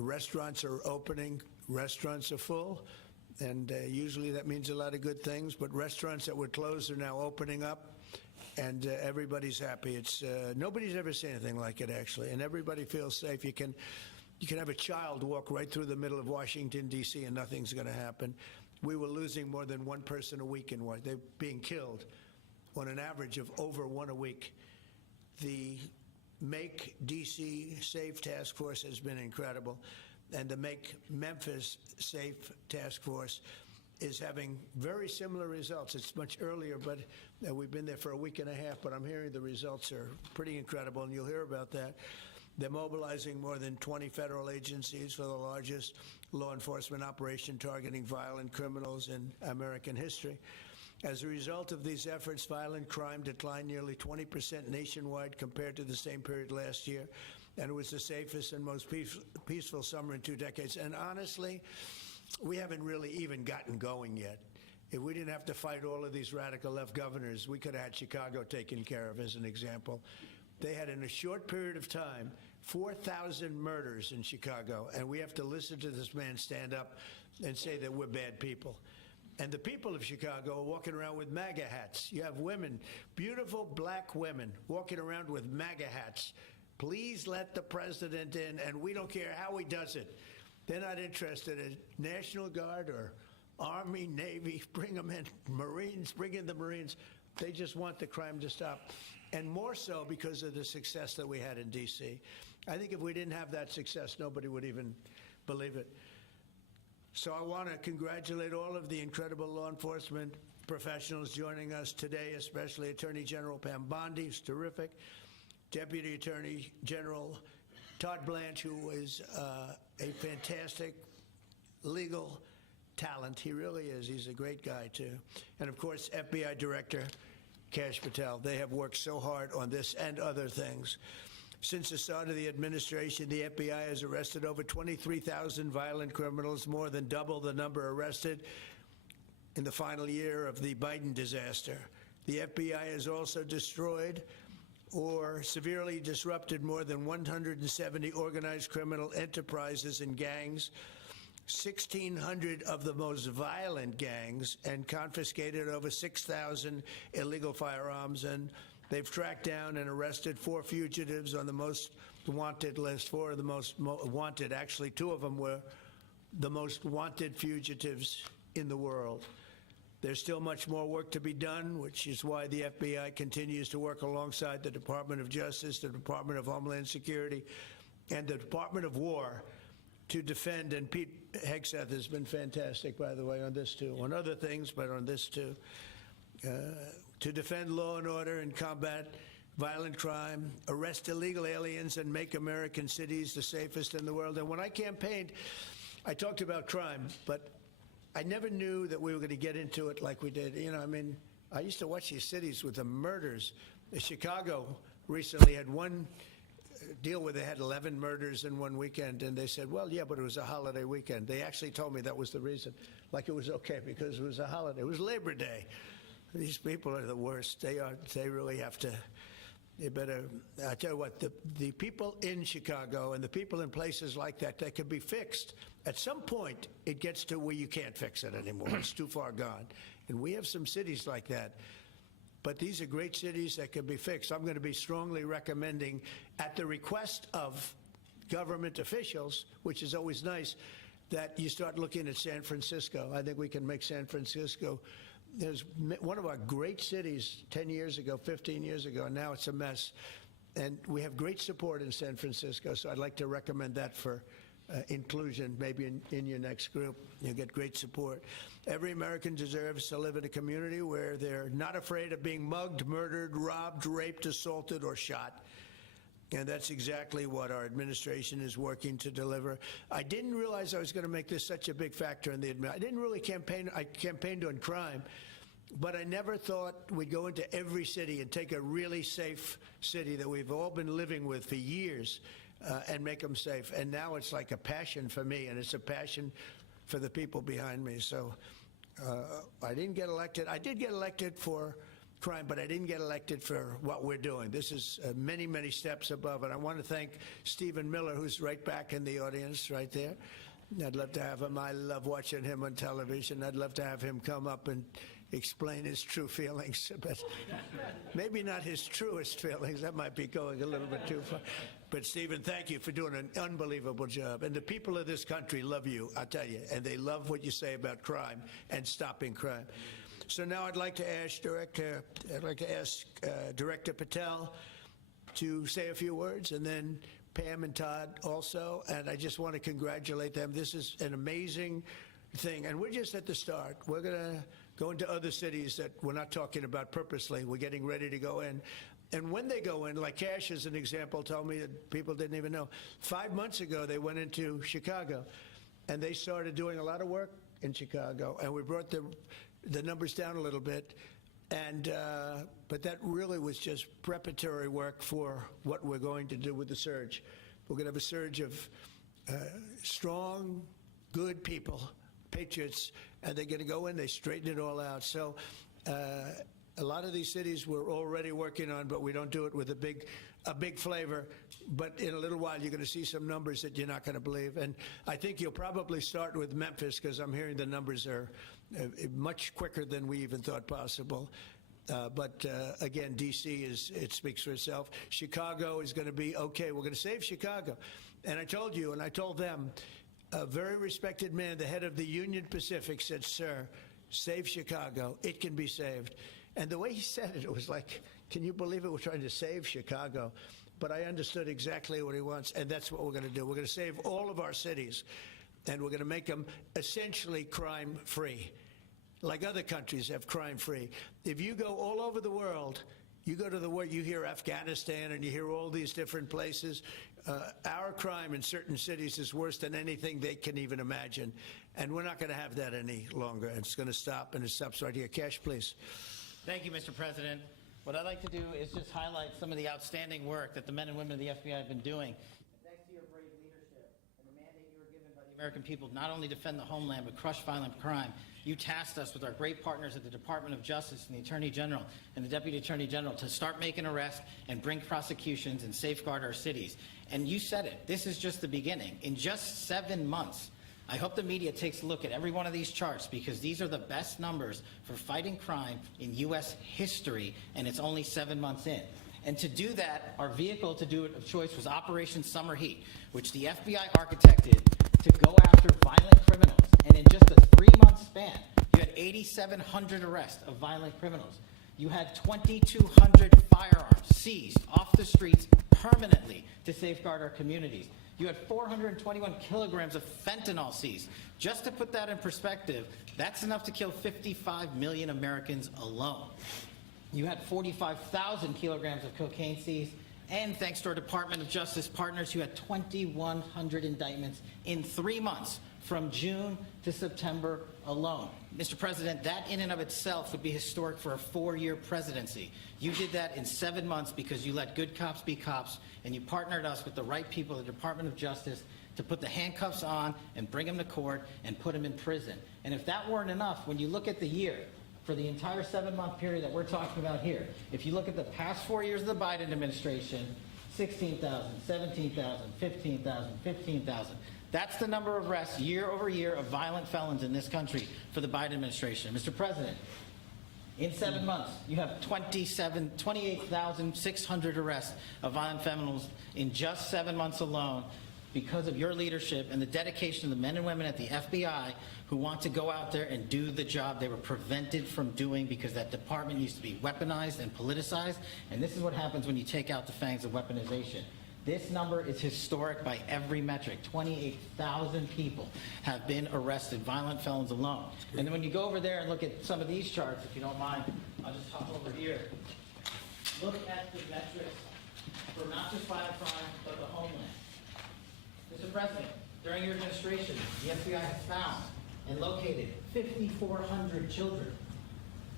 Restaurants are opening. Restaurants are full. And usually that means a lot of good things. But restaurants that were closed are now opening up. And everybody's happy. It's nobody's ever seen anything like it, actually. And everybody feels safe. You can have a child walk right through the middle of Washington, D.C., and nothing's going to happen. We were losing more than one person a week in Washington. They're being killed on an average of over one a week. The Make D.C. Safe Task Force has been incredible. And the Make Memphis Safe Task Force is having very similar results. It's much earlier, but we've been there for a week and a half, but I'm hearing the results are pretty incredible, and you'll hear about that. They're mobilizing more than 20 federal agencies for the largest law enforcement operation targeting violent criminals in American history. As a result of these efforts, violent crime declined nearly 20% nationwide compared to the same period last year, and it was the safest and most peaceful summer in 2 decades. And honestly, we haven't really even gotten going yet. If we didn't have to fight all of these radical left governors, we could have had Chicago taken care of, as an example. They had, in a short period of time, 4,000 murders in Chicago, and we have to listen to this man stand up and say that we're bad people. And the people of Chicago are walking around with MAGA hats. You have women, beautiful black women, walking around with MAGA hats. Please let the president in, and we don't care how he does it. They're not interested in National Guard or Army, Navy, bring them in, Marines, bring in the Marines. They just want the crime to stop. And more so because of the success that we had in D.C. I think if we didn't have that success, nobody would even believe it. So I want to congratulate all of the incredible law enforcement professionals joining us today, especially Attorney General Pam Bondi, who's terrific, Deputy Attorney General Todd Blanche, who is a fantastic legal talent. He really is. He's a great guy, too. And, of course, FBI Director Kash Patel. They have worked so hard on this and other things. Since the start of the administration, the FBI has arrested over 23,000 violent criminals, more than double the number arrested in the final year of the Biden disaster. The FBI has also destroyed or severely disrupted more than 170 organized criminal enterprises and gangs, 1,600 of the most violent gangs, and confiscated over 6,000 illegal firearms. And they've tracked down and arrested 4 fugitives on the most wanted list. 4 of the most wanted. Actually, 2 of them were the most wanted fugitives in the world. There's still much more work to be done, which is why the FBI continues to work alongside the Department of Justice, the Department of Homeland Security, and the Department of War to defend. And Pete Hegseth has been fantastic, by the way, on this too, on other things, but on this too, to defend law and order and combat violent crime, arrest illegal aliens, and make American cities the safest in the world. And when I campaigned, I talked about crime, but I never knew that we were going to get into it like we did. You know, I mean, I used to watch these cities with the murders. Chicago recently had one deal where they had 11 murders in one weekend, and they said, well, yeah, but it was a holiday weekend. They actually told me that was the reason, like it was okay because it was a holiday. It was Labor Day. These people are the worst. They are. They really have to. They better. I tell you what, the people in Chicago and the people in places like that could be fixed. At some point, it gets to where you can't fix it anymore. It's too far gone. And we have some cities like that. But these are great cities that can be fixed. I'm going to be strongly recommending, at the request of government officials, which is always nice, that you start looking at San Francisco. I think we can make San Francisco. There's one of our great cities 10 years ago, 15 years ago, and now it's a mess. And we have great support in San Francisco, so I'd like to recommend that for inclusion, maybe in your next group. You'll get great support. Every American deserves to live in a community where they're not afraid of being mugged, murdered, robbed, raped, assaulted, or shot. And that's exactly what our administration is working to deliver. I didn't realize I was going to make this such a big factor in the administration. I didn't really campaign. I campaigned on crime, but I never thought we'd go into every city and take a really safe city that we've all been living with for years and make them safe. And now it's like a passion for me, and it's a passion for the people behind me. So I didn't get elected. I did get elected for crime, but I didn't get elected for what we're doing. This is many, many steps above. And I want to thank Stephen Miller, who's right back in the audience right there. I'd love to have him. I love watching him on television. I'd love to have him come up and explain his true feelings, but maybe not his truest feelings. That might be going a little bit too far. But Stephen, thank you for doing an unbelievable job. And the people of this country love you, I'll tell you, and they love what you say about crime and stopping crime. So now I'd like to ask Director Patel to say a few words, and then Pam and Todd also. And I just want to congratulate them. This is an amazing thing, and we're just at the start. We're going to go into other cities that we're not talking about purposely. We're getting ready to go in. And when they go in, like Cash as an example, told me that people didn't even know. 5 months ago, they went into Chicago, and they started doing a lot of work in Chicago, and we brought the numbers down a little bit. And but that really was just preparatory work for what we're going to do with the surge. We're going to have a surge of strong, good people, patriots, and they're going to go in, they straighten it all out. So a lot of these cities we're already working on, but we don't do it with a big flavor. But in a little while, you're going to see some numbers that you're not going to believe. And I think you'll probably start with Memphis, because I'm hearing the numbers are much quicker than we even thought possible. But again, D.C. it speaks for itself. Chicago is going to be okay. We're going to save Chicago. And I told you, and I told them, a very respected man, the head of the Union Pacific, said, "Sir, save Chicago. It can be saved." And the way he said it, it was like, can you believe it? We're trying to save Chicago. But I understood exactly what he wants, and that's what we're going to do. We're going to save all of our cities, and we're going to make them essentially crime-free, like other countries have crime-free. If you go all over the world, you go to the world, you hear Afghanistan and you hear all these different places. Our crime in certain cities is worse than anything they can even imagine. And we're not going to have that any longer. It's going to stop, and it stops right here. Cash, please. Thank you, Mr. President. What I'd like to do is just highlight some of the outstanding work that the men and women of the FBI have been doing. Thanks to your brave leadership and the mandate you were given by the American people to not only defend the homeland but crush violent crime, you tasked us with our great partners at the Department of Justice and the Attorney General and the Deputy Attorney General to start making arrests and bring prosecutions and safeguard our cities. And you said it, this is just the beginning. In just 7 months, I hope the media takes a look at every one of these charts, because these are the best numbers for fighting crime in U.S. history, and it's only 7 months in. And to do that, our vehicle to do it of choice was Operation Summer Heat, which the FBI architected to go after violent criminals. And in just a 3-month span, you had 8,700 arrests of violent criminals. You had 2,200 firearms seized off the streets permanently to safeguard our communities. You had 421 kilograms of fentanyl seized. Just to put that in perspective, that's enough to kill 55 million Americans alone. You had 45,000 kilograms of cocaine seized, and thanks to our Department of Justice partners, you had 2,100 indictments in 3 months, from June to September alone. Mr. President, that in and of itself would be historic for a 4-year presidency. You did that in 7 months because you let good cops be cops, and you partnered us with the right people at the Department of Justice to put the handcuffs on and bring them to court and put them in prison. And if that weren't enough, when you look at the year, for the entire 7-month period that we're talking about here, if you look at the past 4 years of the Biden administration, 16,000, 17,000, 15,000, 15,000. That's the number of arrests year over year of violent felons in this country for the Biden administration. Mr. President, in 7 months, you have 28,600 arrests of violent felons in just 7 months alone, because of your leadership and the dedication of the men and women at the FBI who want to go out there and do the job they were prevented from doing because that department used to be weaponized and politicized. And this is what happens when you take out the fangs of weaponization. This number is historic by every metric. 28,000 people have been arrested, violent felons alone. And then when you go over there and look at some of these charts, if you don't mind, I'll just hop over here. Look at the metrics for not just violent crime, but the homeland. Mr. President, during your administration, the FBI has found and located 5,400 children.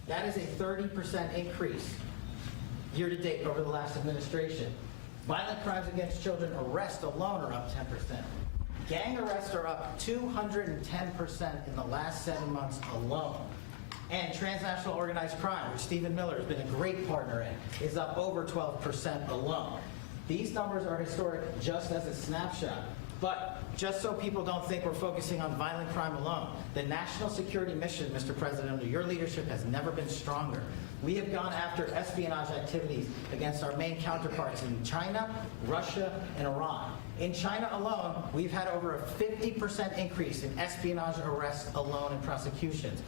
That is a 30% increase year to date over the last administration. Violent crimes against children arrests alone are up 10%. Gang arrests are up 210% in the last 7 months alone. And transnational organized crime, which Stephen Miller has been a great partner in, is up over 12% alone. These numbers are historic just as a snapshot. But just so people don't think we're focusing on violent crime alone, the national security mission, Mr. President, under your leadership has never been stronger. We have gone after espionage activities against our main counterparts in China, Russia, and Iran. In China alone, we've had over a 50% increase in espionage arrests alone and prosecutions.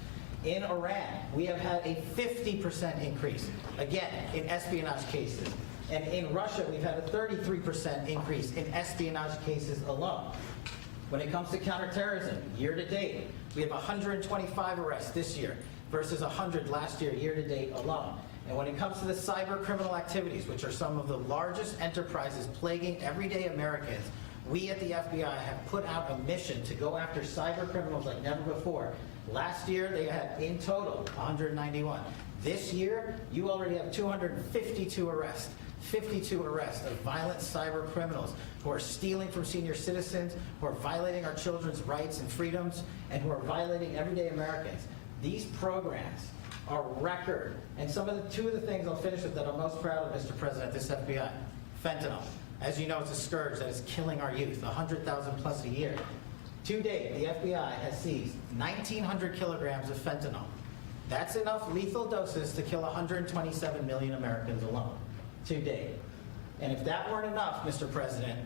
In Iran, we have had a 50% increase, again, in espionage cases. And in Russia, we've had a 33% increase in espionage cases alone. When it comes to counterterrorism, year to date, we have 125 arrests this year versus 100 last year, year to date alone. And when it comes to the cyber criminal activities, which are some of the largest enterprises plaguing everyday Americans, we at the FBI have put out a mission to go after cyber criminals like never before. Last year, they had, in total, 191. This year, you already have 252 arrests. 52 arrests of violent cyber criminals who are stealing from senior citizens, who are violating our children's rights and freedoms, and who are violating everyday Americans. These programs are record. And two of the things I'll finish with that I'm most proud of, Mr. President, this FBI. Fentanyl. As you know, it's a scourge that is killing our youth, 100,000 plus a year. To date, the FBI has seized 1,900 kilograms of fentanyl. That's enough lethal doses to kill 127 million Americans alone. To date. And if that weren't enough, Mr. President,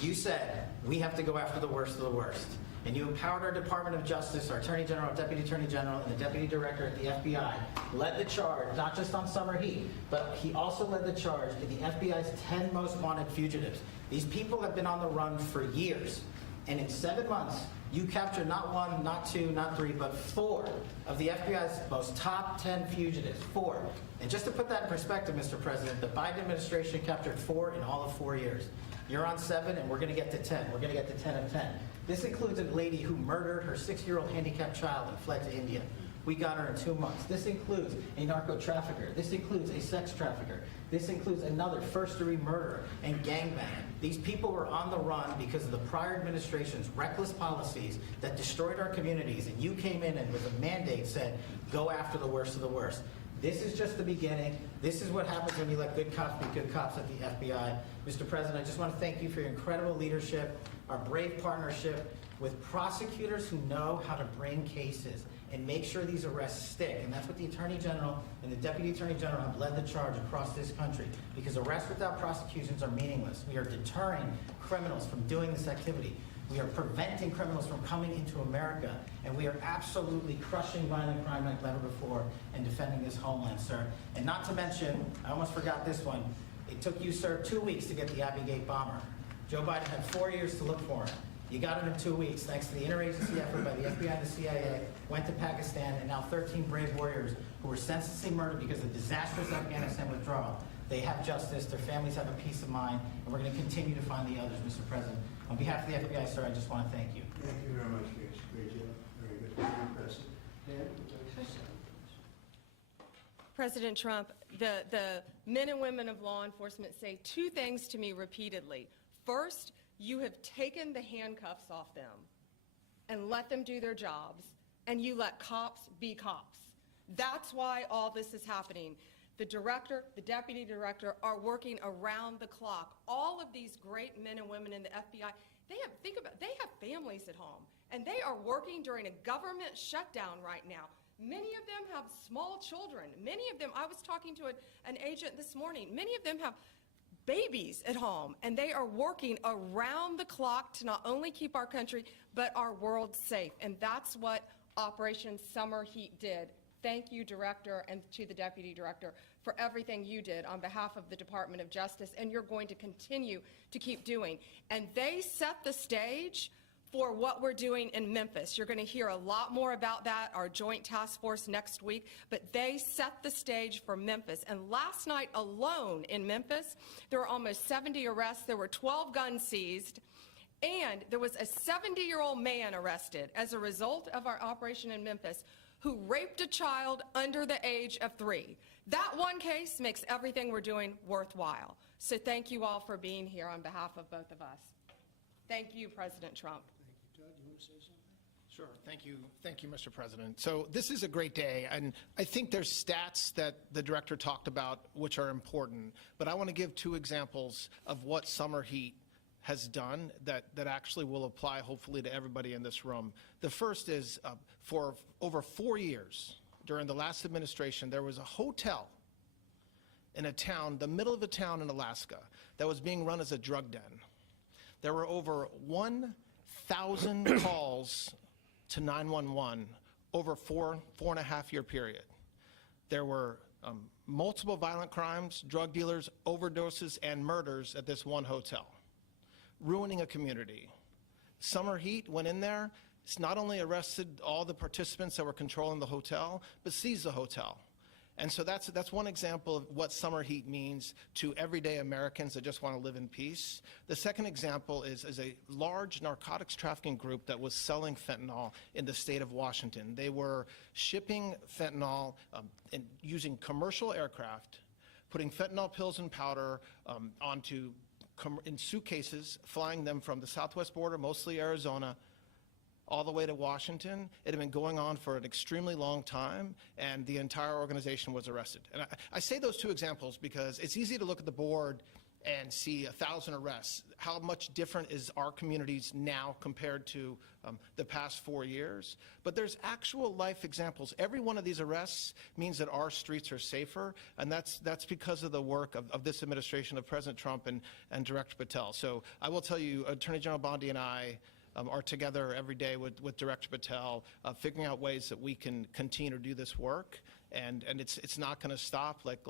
you said we have to go after the worst of the worst. And you empowered our Department of Justice, our Attorney General, Deputy Attorney General, and the Deputy Director at the FBI, led the charge, not just on summer heat, but he also led the charge in the FBI's 10 most wanted fugitives. These people have been on the run for years. And in 7 months, you captured not one, not two, not three, but 4 of the FBI's most top 10 fugitives. 4. And just to put that in perspective, Mr. President, the Biden administration captured 4 in all of 4 years. You're on 7, and we're going to get to 10. We're going to get to 10 of 10. This includes a lady who murdered her 6-year-old handicapped child and fled to India. We got her in 2 months. This includes a narco trafficker. This includes a sex trafficker. This includes another first-degree murderer and gangbanger. These people were on the run because of the prior administration's reckless policies that destroyed our communities, and you came in and with a mandate said, go after the worst of the worst. This is just the beginning. This is what happens when you let good cops be good cops at the FBI. Mr. President, I just want to thank you for your incredible leadership, our brave partnership with prosecutors who know how to bring cases and make sure these arrests stick. And that's what the Attorney General and the Deputy Attorney General have led the charge across this country, because arrests without prosecutions are meaningless. We are deterring criminals from doing this activity. We are preventing criminals from coming into America, and we are absolutely crushing violent crime like never before and defending this homeland, sir. And not to mention, I almost forgot this one, it took you, sir, 2 weeks to get the Abbey Gate bomber. Joe Biden had 4 years to look for him. You got him in 2 weeks, thanks to the interagency effort by the FBI and the CIA, went to Pakistan, and now 13 brave warriors who were senselessly murdered because of the disastrous Afghanistan withdrawal. They have justice, their families have a peace of mind, and we're going to continue to find the others, Mr. President. On behalf of the FBI, sir, I just want to thank you. Thank you very much, Gage. Great job. Very good. Very impressive. Dan, President Trump, the men and women of law enforcement say 2 things to me repeatedly. First, you have taken the handcuffs off them and let them do their jobs, and you let cops be cops. That's why all this is happening. The director, the deputy director are working around the clock. All of these great men and women in the FBI, they have families at home, and they are working during a government shutdown right now. Many of them have small children. Many of them, I was talking to an agent this morning, many of them have babies at home, and they are working around the clock to not only keep our country, but our world safe. And that's what Operation Summer Heat did. Thank you, Director, and to the Deputy Director for everything you did on behalf of the Department of Justice, and you're going to continue to keep doing. And they set the stage for what we're doing in Memphis. You're going to hear a lot more about that, our joint task force next week, but they set the stage for Memphis. And last night alone in Memphis, there were almost 70 arrests. There were 12 guns seized, and there was a 70-year-old man arrested as a result of our operation in Memphis who raped a child under the age of 3. That one case makes everything we're doing worthwhile. So thank you all for being here on behalf of both of us. Thank you, President Trump. Thank you, Todd. You want to say something? Sure. Thank you, Mr. President. So this is a great day, and I think there's stats that the director talked about which are important, but I want to give two examples of what summer heat has done that actually will apply hopefully to everybody in this room. The first is for over 4 years during the last administration, there was a hotel in a town, the middle of a town in Alaska, that was being run as a drug den. There were over 1,000 calls to 911 over four and a half year period. There were multiple violent crimes, drug dealers, overdoses, and murders at this one hotel, ruining a community. Summer Heat went in there. It's not only arrested all the participants that were controlling the hotel, but seized the hotel. And so that's one example of what summer heat means to everyday Americans that just want to live in peace. The second example is a large narcotics trafficking group that was selling fentanyl in the state of Washington. They were shipping fentanyl and using commercial aircraft, putting fentanyl pills and powder in suitcases, flying them from the southwest border, mostly Arizona, all the way to Washington. It had been going on for an extremely long time, and the entire organization was arrested. And I say those two examples because it's easy to look at the board and see 1,000 arrests. How much different is our communities now compared to the past 4 years? But there's actual life examples. Every one of these arrests means that our streets are safer, and that's because of the work of this administration, of President Trump and Director Patel. So I will tell you, Attorney General Bondi and I are together every day with Director Patel, figuring out ways that we can continue to do this work, and it's not going to stop. Like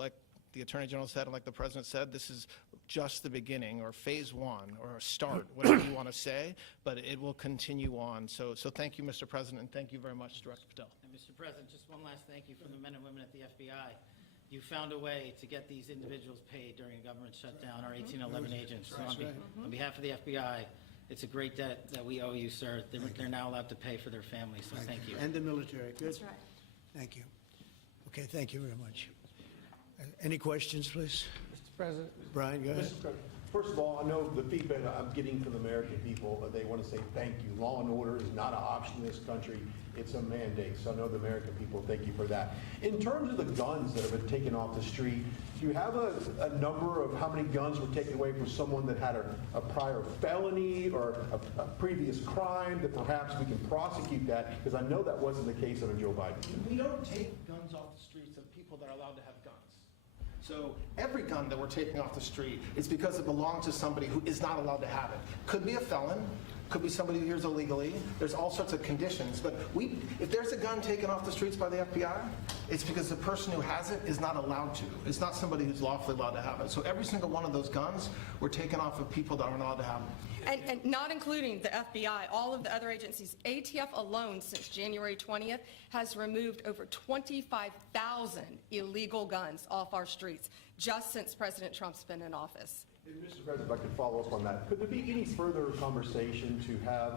the Attorney General said, and like the President said, this is just the beginning, or phase one, or a start, whatever you want to say, but it will continue on. So thank you, Mr. President, and thank you very much, Director Patel. And Mr. President, just one last thank you from the men and women at the FBI. You found a way to get these individuals paid during a government shutdown, our 1811 agents. So on behalf of the FBI, it's a great debt that we owe you, sir. They're now allowed to pay for their families, so thank you. And the military. Good. That's right. Thank you. Okay, thank you very much. Any questions, please? Mr. President. Brian, go ahead. Mr. President, first of all, I know the feedback I'm getting from the American people, they want to say thank you. Law and order is not an option in this country. It's a mandate. So I know the American people thank you for that. In terms of the guns that have been taken off the street, do you have a number of how many guns were taken away from someone that had a prior felony or a previous crime that perhaps we can prosecute that? Because I know that wasn't the case under Joe Biden. We don't take guns off the streets of people that are allowed to have guns. So every gun that we're taking off the street is because it belongs to somebody who is not allowed to have it. Could be a felon, could be somebody who hears illegally. There's all sorts of conditions. But if there's a gun taken off the streets by the FBI, it's because the person who has it is not allowed to. It's not somebody who's lawfully allowed to have it. So every single one of those guns were taken off of people that aren't allowed to have them. And not including the FBI, all of the other agencies. ATF alone, since January 20th, has removed over 25,000 illegal guns off our streets, just since President Trump's been in office. Mr. President, if I could follow up on that, could there be any further conversation to have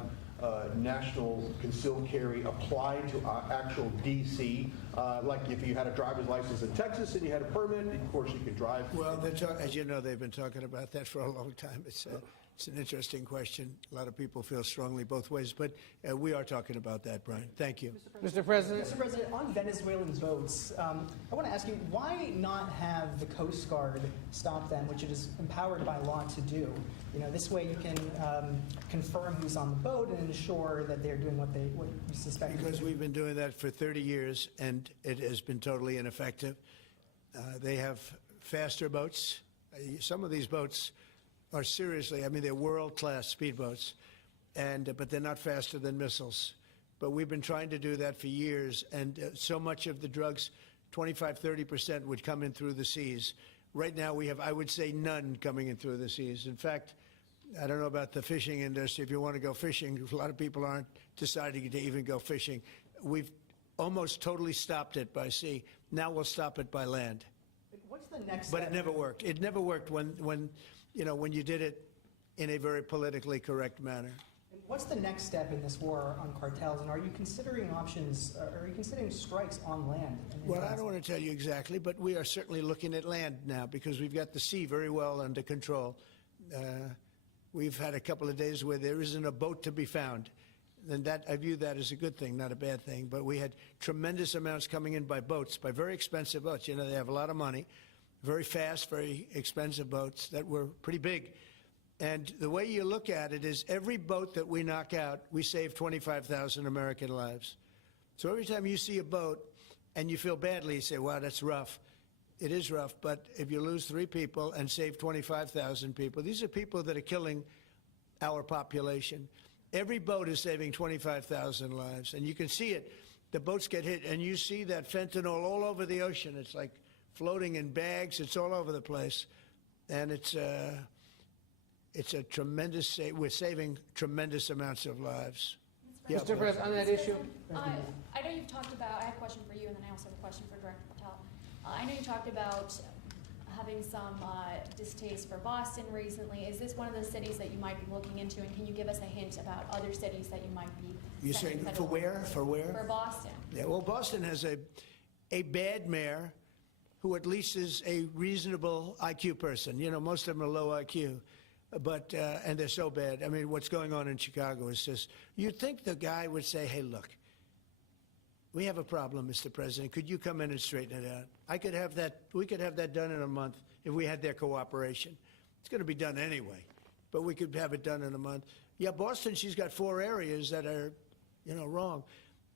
national concealed carry applied to actual D.C.? Like if you had a driver's license in Texas and you had a permit, of course you could drive. Well, as you know, they've been talking about that for a long time. It's an interesting question. A lot of people feel strongly both ways, but we are talking about that, Brian. Thank you. Mr. President. Mr. President, on Venezuelan boats, I want to ask you, why not have the Coast Guard stop them, which it is empowered by law to do? You know, this way you can confirm who's on the boat and ensure that they're doing what you suspect. Because we've been doing that for 30 years, and it has been totally ineffective. They have faster boats. Some of these boats are seriously, I mean, they're world-class speedboats, but they're not faster than missiles. But we've been trying to do that for years, and so much of the drugs, 25–30%, would come in through the seas. Right now we have, I would say, none coming in through the seas. In fact, I don't know about the fishing industry. If you want to go fishing, a lot of people aren't deciding to even go fishing. We've almost totally stopped it by sea. Now we'll stop it by land. What's the next But step? it never worked. It never worked when you did it in a very politically correct manner. And what's the next step in this war on cartels? And are you considering options, are you considering strikes on land? Well, I don't want to tell you exactly, but we are certainly looking at land now because we've got the sea very well under control. We've had a couple of days where there isn't a boat to be found. then that I view that as a good thing, not a bad thing. But we had tremendous amounts coming in by boats, by very expensive boats. You know, they have a lot of money, very fast, very expensive boats that were pretty big. And the way you look at it is every boat that we knock out, we save 25,000 American lives. So every time you see a boat and you feel badly, you say, wow, that's rough. It is rough, but if you lose 3 people and save 25,000 people, these are people that are killing our population. Every boat is saving 25,000 lives, and you can see it. The boats get hit, and you see that fentanyl all over the ocean. It's like floating in bags. It's all over the place, and it's a tremendous. We're saving tremendous amounts of lives. Yeah, Mr. President, on that issue, I know you've talked about, I have a question for you, and then I also have a question for Director Patel. I know you talked about having some distaste for Boston recently. Is this one of the cities that you might be looking into, and can you give us a hint about other cities that you might be? You're saying sending for federal where? workers? For where? For Boston. Yeah, well, Boston has a bad mayor who at least is a reasonable IQ person. You know, most of them are low IQ, but and they're so bad. I mean, what's going on in Chicago is just, you'd think the guy would say, hey, look, we have a problem, Mr. President. Could you come in and straighten it out? We could have that done in a month if we had their cooperation. It's going to be done anyway, but we could have it done in a month. Yeah, Boston, she's got 4 areas that are, you know, wrong.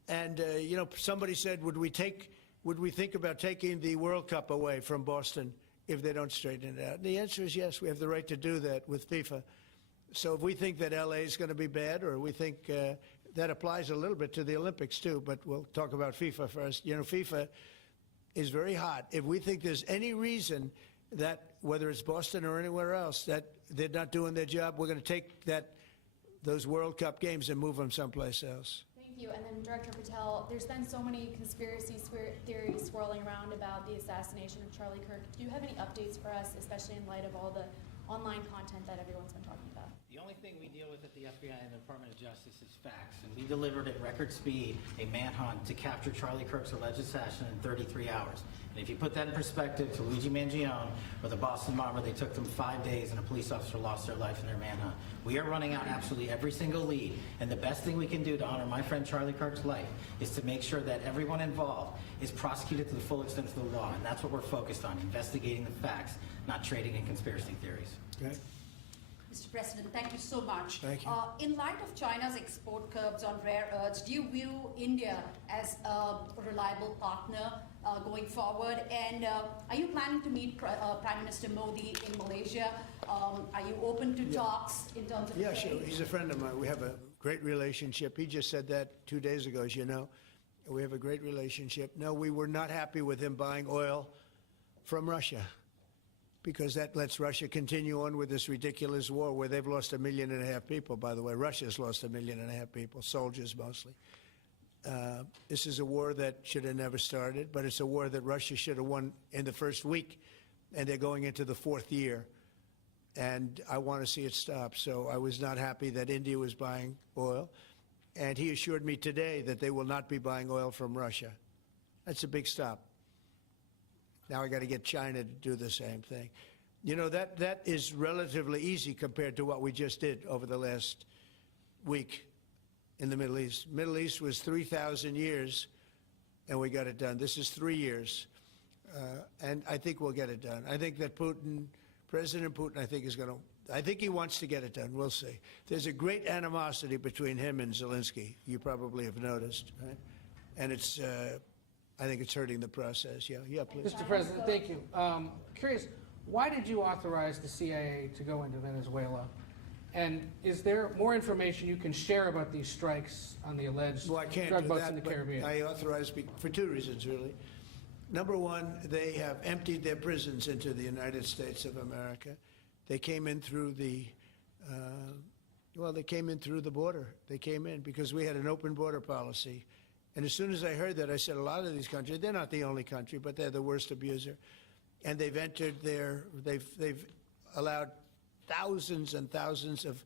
And, you know, somebody said, would we think about taking the World Cup away from Boston if they don't straighten it out? And the answer is yes, we have the right to do that with FIFA. So if we think that LA is going to be bad, or we think that applies a little bit to the Olympics too, but we'll talk about FIFA first. You know, FIFA is very hot. If we think there's any reason that, whether it's Boston or anywhere else, that they're not doing their job, we're going to take those World Cup games and move them someplace else. Thank you. And then Director Patel, there's been so many conspiracy theories swirling around about the assassination of Charlie Kirk. Do you have any updates for us, especially in light of all the online content that everyone's been talking about? The only thing we deal with at the FBI and the Department of Justice is facts, and we delivered at record speed a manhunt to capture Charlie Kirk's alleged assassin in 33 hours. And if you put that in perspective to Luigi Mangione or the Boston mob, where they took them 5 days and a police officer lost their life in their manhunt, we are running out absolutely every single lead. And the best thing we can do to honor my friend Charlie Kirk's life is to make sure that everyone involved is prosecuted to the full extent of the law. And that's what we're focused on, investigating the facts, not trading in conspiracy theories. Okay? Mr. President, thank you so much. Thank you. In light of China's export curbs on rare earths, do you view India as a reliable partner going forward? And are you planning to meet Prime Minister Modi in Malaysia? Are you open to talks in terms of Yeah, trade? sure. He's a friend of mine. We have a great relationship. He just said that 2 days ago, as you know. We have a great relationship. No, we were not happy with him buying oil from Russia, because that lets Russia continue on with this ridiculous war where they've lost 1.5 million people, by the way. Russia's lost 1.5 million people, soldiers mostly. This is a war that should have never started, but it's a war that Russia should have won in the first week, and they're going into the 4th year. And I want to see it stop. So I was not happy that India was buying oil. And he assured me today that they will not be buying oil from Russia. That's a big stop. Now I got to get China to do the same thing. You know, that is relatively easy compared to what we just did over the last week in the Middle East. Middle East was 3,000 years, and we got it done. This is 3 years, and I think we'll get it done. I think that President Putin, I think he wants to get it done. We'll see. There's a great animosity between him and Zelensky. You probably have noticed, right? And it's, I think it's hurting the process. Yeah, please. Mr. President, thank you. Curious, why did you authorize the CIA to go into Venezuela? And is there more information you can share about these strikes on the alleged Well, I can't drug do boats that, in the but Caribbean? I authorized for 2 reasons, really. Number one, they have emptied their prisons into the United States of America. They came in through the, they came in through the border. They came in because we had an open border policy. And as soon as I heard that, I said, a lot of these countries, they're not the only country, but they're the worst abuser. And they've entered they've allowed thousands and thousands of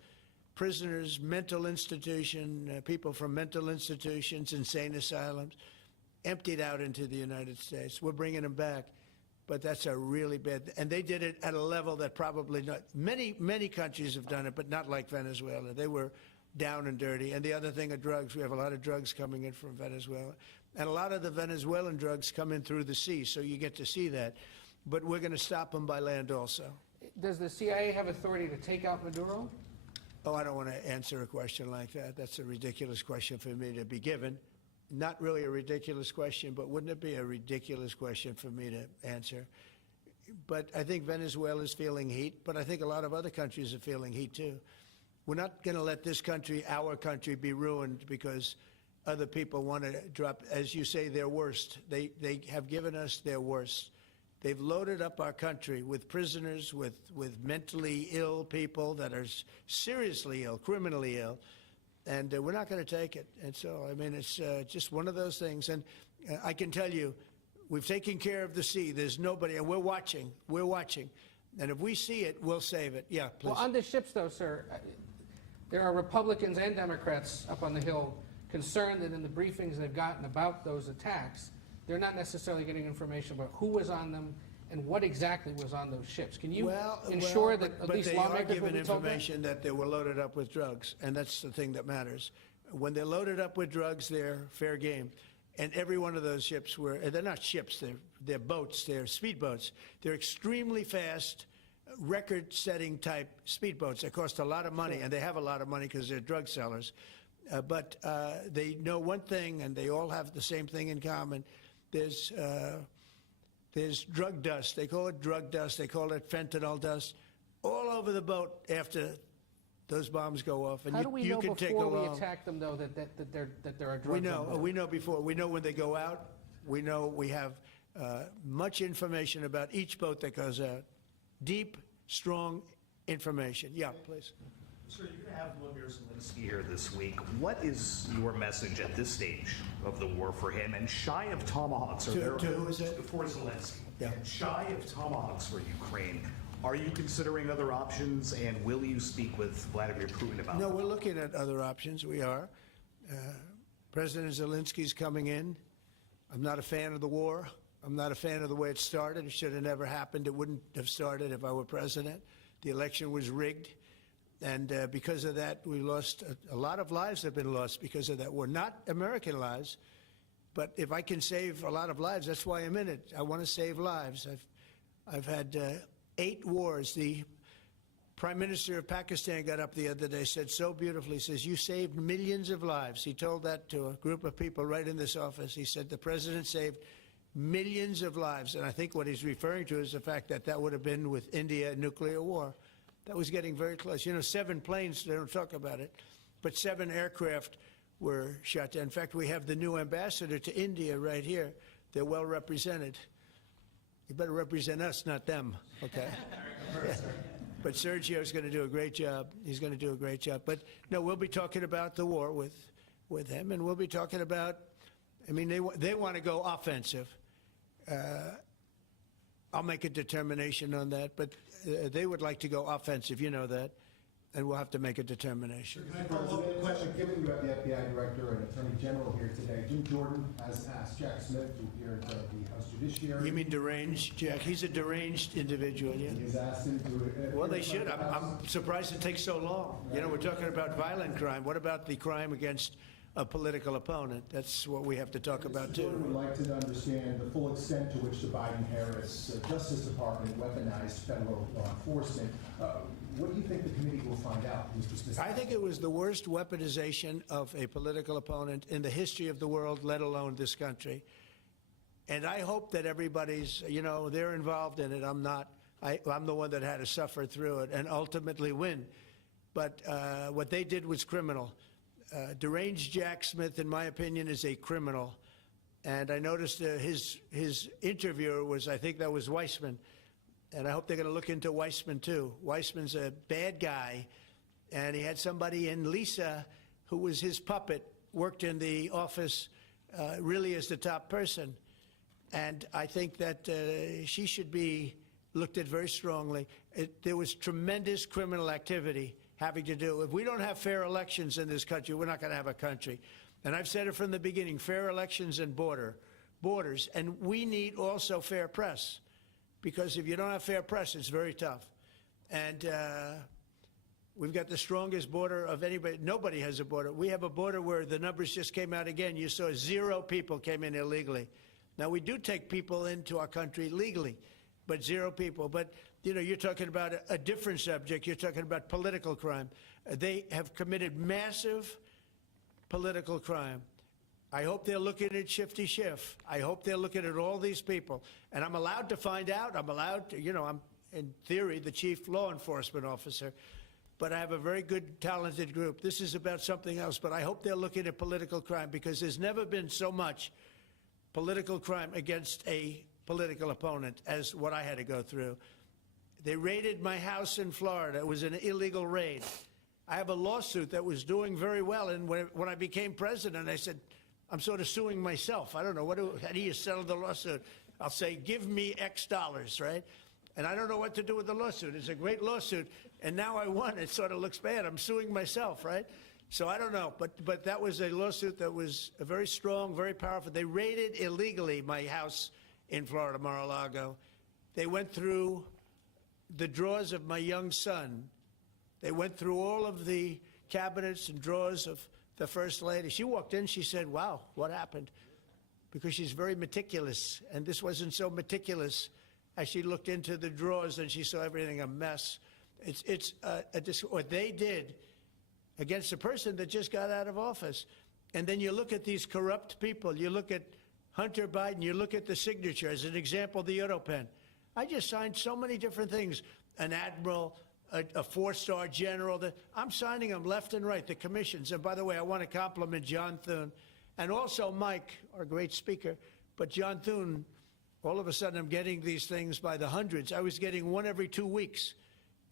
prisoners, mental institution, people from mental institutions, insane asylums, emptied out into the United States. We're bringing them back, but that's a really bad, and they did it at a level that probably not, many countries have done it, but not like Venezuela. They were down and dirty. And the other thing are drugs. We have a lot of drugs coming in from Venezuela. And a lot of the Venezuelan drugs come in through the sea, so you get to see that. But we're going to stop them by land also. Does the CIA have authority to take out Maduro? Oh, I don't want to answer a question like that. That's a ridiculous question for me to be given. Not really a ridiculous question, but wouldn't it be a ridiculous question for me to answer? But I think Venezuela is feeling heat, but I think a lot of other countries are feeling heat too. We're not going to let this country, our country, be ruined because other people want to drop, as you say, their worst. They have given us their worst. They've loaded up our country with prisoners, with mentally ill people that are seriously ill, criminally ill, and we're not going to take it. And so, I mean, it's just one of those things. And I can tell you, we've taken care of the sea. There's nobody, and we're watching. We're watching. And if we see it, we'll save it. Yeah, please. Well, on the ships, though, sir, there are Republicans and Democrats up on the Hill concerned that in the briefings they've gotten about those attacks, they're not necessarily getting information about who was on them and what exactly was on those ships. Can you ensure that at least lawmakers will be told that? But they are given information that they were loaded up with drugs, and that's the thing that matters. When they're loaded up with drugs, they're fair game. And every one of those ships they're not ships, they're boats, they're speedboats. They're extremely fast, record-setting type speedboats. They cost a lot of money, and they have a lot of money because they're drug sellers. But they know one thing, and they all have the same thing in common. There's drug dust. They call it drug dust. They call it fentanyl dust all over the boat after those bombs go off. And How do we you know can take before we along. attack them, though, that there are drugs? We know. on board? We know before. We know when they go out. We know we have much information about each boat that goes out. Deep, strong information. Yeah, please. Sir, you're going to have Volodymyr Zelensky here this week. What is your message at this stage of the war for him? And shy of tomahawks, To who is it? For Zelensky. Yeah. And shy of tomahawks for Ukraine. Are you considering other options, and will you speak with Vladimir Putin about No, them? we're looking at other options. We are. President Zelensky's coming in. I'm not a fan of the war. I'm not a fan of the way it started. It should have never happened. It wouldn't have started if I were president. The election was rigged. And because of that, we lost a lot of lives have been lost because of that war. Not American lives, but if I can save a lot of lives, that's why I'm in it. I want to save lives. I've had 8 wars. The Prime Minister of Pakistan got up the other day, said so beautifully, he says, you saved millions of lives. He told that to a group of people right in this office. He said the president saved millions of lives. And I think what he's referring to is the fact that that would have been with India, nuclear war. That was getting very close. You know, 7 planes, they don't talk about it, but 7 aircraft were shot down. In fact, we have the new ambassador to India right here. They're well represented. You better represent us, not them, okay? Yeah. But Sergio's going to do a great job. He's going to do a great job. But, no, we'll be talking about the war with him, and we'll be talking about, I mean, they want to go offensive. I'll make a determination on that, but they would like to go offensive, you know that, and we'll have to make a determination. President, given you have the FBI Director and Attorney General here today, Jim Jordan has asked Jack Smith to appear at the House Judiciary. You mean deranged, Jack? He's a deranged individual, yeah? He's asked him to... Well, they should. I'm surprised it takes so long. You know, we're talking about violent crime. What about the crime against a political opponent? That's what we have to talk about, too. Jordan would like to understand the full extent to which the Biden-Harris Justice Department weaponized federal law enforcement. What do you think the committee will find out, Mr. Smith? I think it was the worst weaponization of a political opponent in the history of the world, let alone this country. And I hope that everybody's, you know, they're involved in it. I'm not. I'm the one that had to suffer through it and ultimately win. But what they did was criminal. Deranged Jack Smith, in my opinion, is a criminal. And I noticed his interviewer was, I think that was Weissman. And I hope they're going to look into Weissman, too. Weissman's a bad guy. And he had somebody in Lisa, who was his puppet, worked in the office really as the top person. And I think that she should be looked at very strongly. There was tremendous criminal activity having to do. If we don't have fair elections in this country, we're not going to have a country. And I've said it from the beginning, fair elections and borders. And we need also fair press. Because if you don't have fair press, it's very tough. And We've got the strongest border of anybody. Nobody has a border. We have a border where the numbers just came out again. You saw 0 people came in illegally. Now, we do take people into our country legally, but 0 people. But, you know, you're talking about a different subject. You're talking about political crime. They have committed massive political crime. I hope they're looking at Shifty Schiff. I hope they're looking at all these people. And I'm allowed to find out. I'm allowed to, you know, I'm, in theory, the chief law enforcement officer. But I have a very good, talented group. This is about something else. But I hope they're looking at political crime, because there's never been so much political crime against a political opponent as what I had to go through. They raided my house in Florida. It was an illegal raid. I have a lawsuit that was doing very well. And when I became president, I said, I'm sort of suing myself. I don't know. How do you settle the lawsuit? I'll say, give me X dollars, right? And I don't know what to do with the lawsuit. It's a great lawsuit. And now I won. It sort of looks bad. I'm suing myself, right? So I don't know. But that was a lawsuit that was very strong, very powerful. They raided illegally my house in Florida, Mar-a-Lago. They went through the drawers of my young son. They went through all of the cabinets and drawers of the First Lady. She walked in, she said, wow, what happened? Because she's very meticulous, and this wasn't so meticulous. As she looked into the drawers and she saw everything a mess. What they did against a person that just got out of office. And then you look at these corrupt people. You look at Hunter Biden. You look at the signature. As an example, the Europen. I just signed so many different things. An admiral, a 4-star general. I'm signing them left and right, the commissions. And by the way, I want to compliment John Thune and also Mike, our great speaker. But John Thune, all of a sudden, I'm getting these things by the hundreds. I was getting one every 2 weeks.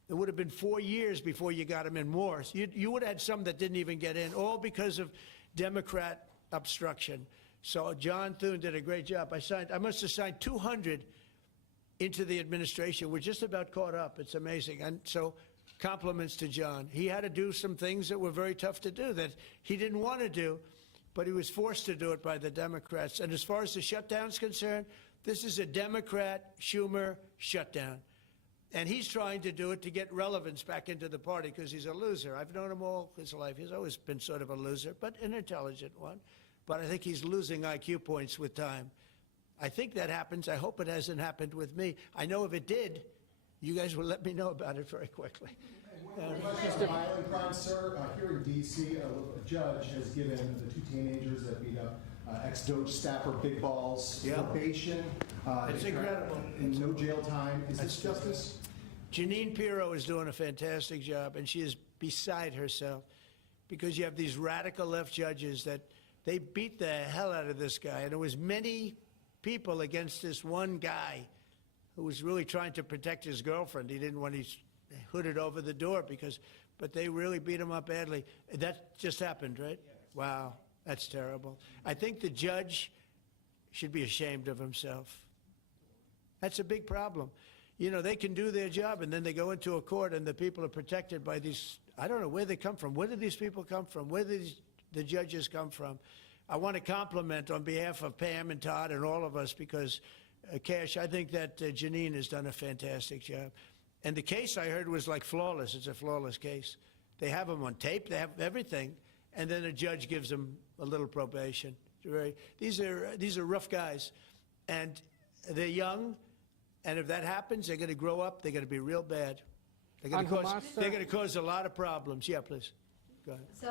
It would have been 4 years before you got them in more. You would have had some that didn't even get in, all because of Democrat obstruction. So John Thune did a great job. I must have signed 200 into the administration. We're just about caught up. It's amazing. And so compliments to John. He had to do some things that were very tough to do that he didn't want to do, but he was forced to do it by the Democrats. And as far as the shutdown's concerned, this is a Democrat Schumer shutdown. And he's trying to do it to get relevance back into the party because he's a loser. I've known him all his life. He's always been sort of a loser, but an intelligent one. But I think he's losing IQ points with time. I think that happens. I hope it hasn't happened with me. I know if it did, you guys will let me know about it very quickly. Violent crime, sir. Here in D.C., a judge has given the 2 teenagers that beat up ex-Doge staffer Big Balls probation. It's incredible. And no jail time. Is this justice? Jeanine Pirro is doing a fantastic job, and she is beside herself because you have these radical left judges that they beat the hell out of this guy. And there was many people against this one guy who was really trying to protect his girlfriend. He didn't want to hood it over the door but they really beat him up badly. That just happened, right? Wow, that's terrible. I think the judge should be ashamed of himself. That's a big problem. You know, they can do their job, and then they go into a court, and the people are protected by these, I don't know where they come from. Where do these people come from? Where do the judges come from? I want to compliment on behalf of Pam and Todd and all of us because, Cash, I think that Jeanine has done a fantastic job. And the case I heard was like flawless. It's a flawless case. They have them on tape. They have everything. And then a judge gives them a little probation. These are rough guys. And they're young. And if that happens, they're going to grow up. They're going to be real bad. They're going to cause a lot of problems. Yeah, please. Go ahead. So,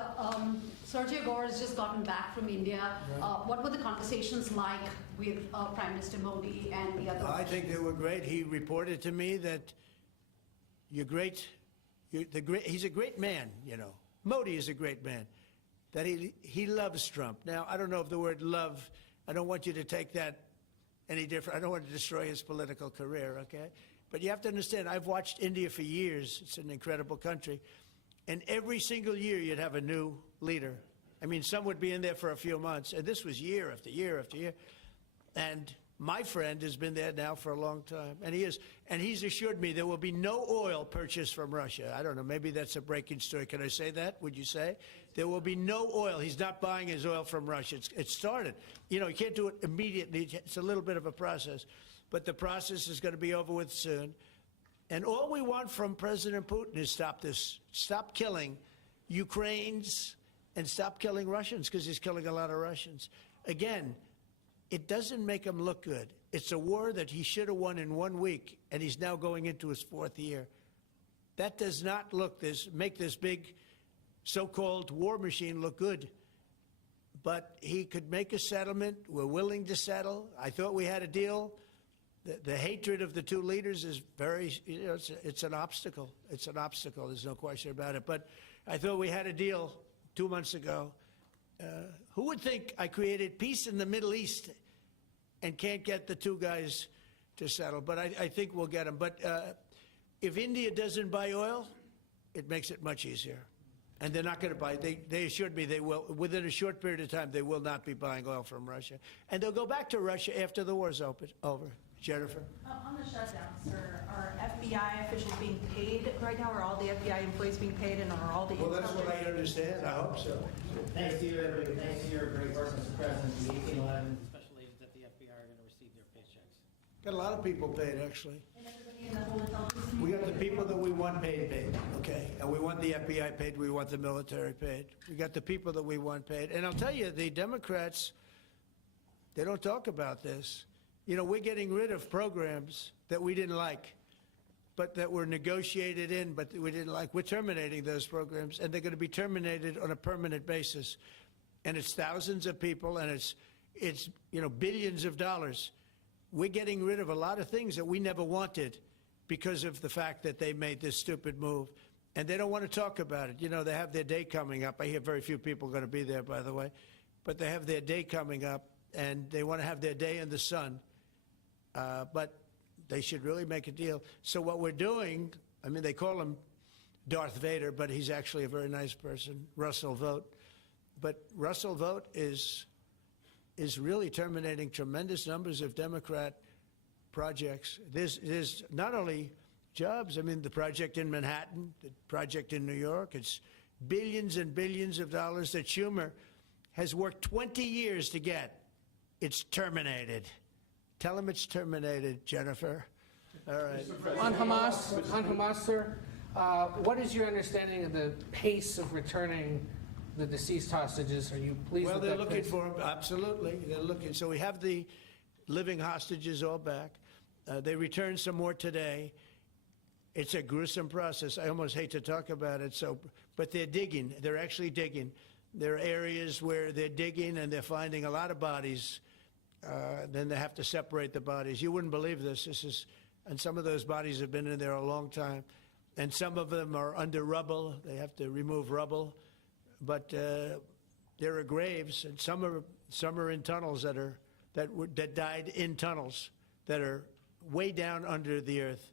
Sergio Gore has just gotten back from India. What were the conversations like with Prime Minister Modi and the other? I think they were great. He reported to me that he's a great man, you know. Modi is a great man. That he loves Trump. Now, I don't know if the word love, I don't want you to take that any different. I don't want to destroy his political career, okay? But you have to understand, I've watched India for years. It's an incredible country. And every single year you'd have a new leader. I mean, some would be in there for a few months. And this was year after year after year. And my friend has been there now for a long time. And he's assured me there will be no oil purchased from Russia. I don't know, maybe that's a breaking story. Can I say that? Would you say? There will be no oil. He's not buying his oil from Russia. It started. You know, you can't do it immediately. It's a little bit of a process. But the process is going to be over with soon. And all we want from President Putin is stop this. Stop killing Ukrainians and stop killing Russians, because he's killing a lot of Russians. Again, it doesn't make him look good. It's a war that he should have won in 1 week, and he's now going into his 4th year. That does not make this big so-called war machine look good. But he could make a settlement. We're willing to settle. I thought we had a deal. The hatred of the two leaders is very, it's an obstacle. It's an obstacle. There's no question about it. But I thought we had a deal 2 months ago. Who would think I created peace in the Middle East and can't get the two guys to settle? But I think we'll get them. But if India doesn't buy oil, it makes it much easier. And they're not going to buy. They assured me they will. Within a short period of time, they will not be buying oil from Russia. And they'll go back to Russia after the war's over. Jennifer? On the shutdown, sir, are FBI officials being paid right now? Are all the FBI employees being paid, and are all the... Well, that's what I understand. I hope so. Thanks to you, everybody. Thanks to your great work, Mr. President. The 1811 special agents at the FBI are going to receive their paychecks. Got a lot of people paid, actually. And everybody in the whole intelligence We got the people that we want paid, okay? And we want the FBI paid, we want the military paid. We got the people that we want paid. And I'll tell you, the Democrats, they don't talk about this. You know, we're getting rid of programs that we didn't like, but that were negotiated in, but we didn't like. We're terminating those programs, and they're going to be terminated on a permanent basis. And it's thousands of people, and it's billions of dollars. We're getting rid of a lot of things that we never wanted because of the fact that they made this stupid move. And they don't want to talk about it. You know, they have their day coming up. I hear very few people are going to be there, by the way. But they have their day coming up, and they want to have their day in the sun. But they should really make a deal. So what we're doing, I mean, they call him Darth Vader, but he's actually a very nice person, Russell Vogt. But Russell Vogt is really terminating tremendous numbers of Democrat projects. There's not only jobs, I mean, the project in Manhattan, the project in New York, it's billions and billions of dollars that Schumer has worked 20 years to get. It's terminated. Tell him it's terminated, Jennifer. All right. On Hamas, sir, what is your understanding of the pace of returning the deceased hostages? Are you pleased Well, with they're that looking pace? for them, absolutely. They're looking. So we have the living hostages all back. They returned some more today. It's a gruesome process. I almost hate to talk about it. But they're digging. They're actually digging. There are areas where they're digging and they're finding a lot of bodies. Then they have to separate the bodies. You wouldn't believe this. And some of those bodies have been in there a long time. And some of them are under rubble. They have to remove rubble. But there are graves, and some are in tunnels that died in tunnels that are way down under the earth.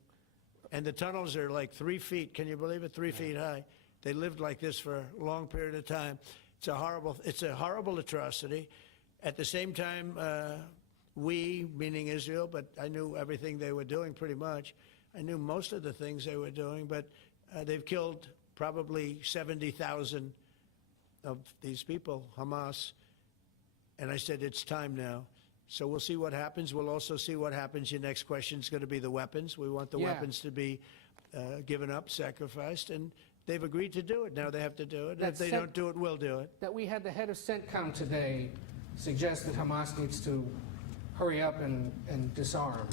And the tunnels are like 3 feet. Can you believe it? 3 feet high. They lived like this for a long period of time. It's a horrible atrocity. At the same time, we, meaning Israel, but I knew everything they were doing pretty much. I knew most of the things they were doing, but they've killed probably 70,000 of these people, Hamas. And I said, it's time now. So we'll see what happens. We'll also see what happens. Your next question is going to be the weapons. We want the weapons to be given up, sacrificed, and they've agreed to do it. Now they have to do it. If they don't do it, we'll do it. That we had the head of CENTCOM today suggest that Hamas needs to hurry up and disarm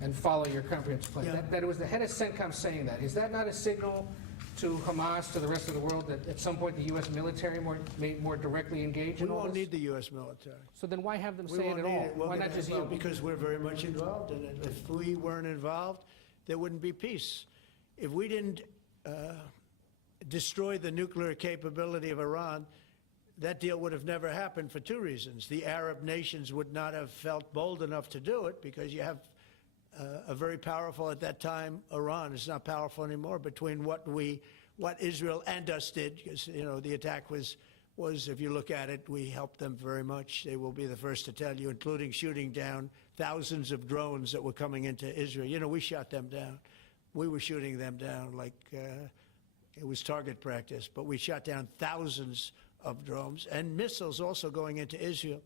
and follow your comprehensive plan. Yeah. That it was the head of CENTCOM saying that. Is that not a signal to Hamas, to the rest of the world, that at some point the U.S. military may more directly engage We in all won't this? need the U.S. military. So then why have them We say it won't at need all? it. We're Why gonna- not just well, you? because we're very much involved in it. If we weren't involved, there wouldn't be peace. If we didn't destroy the nuclear capability of Iran, that deal would have never happened for two reasons. The Arab nations would not have felt bold enough to do it because you have a very powerful, at that time, Iran. It's not powerful anymore between what Israel and us did, because, you know, the attack was, if you look at it, we helped them very much. They will be the first to tell you, including shooting down thousands of drones that were coming into Israel. You know, we shot them down. We were shooting them down like it was target practice, but we shot down thousands of drones and missiles also going into Israel.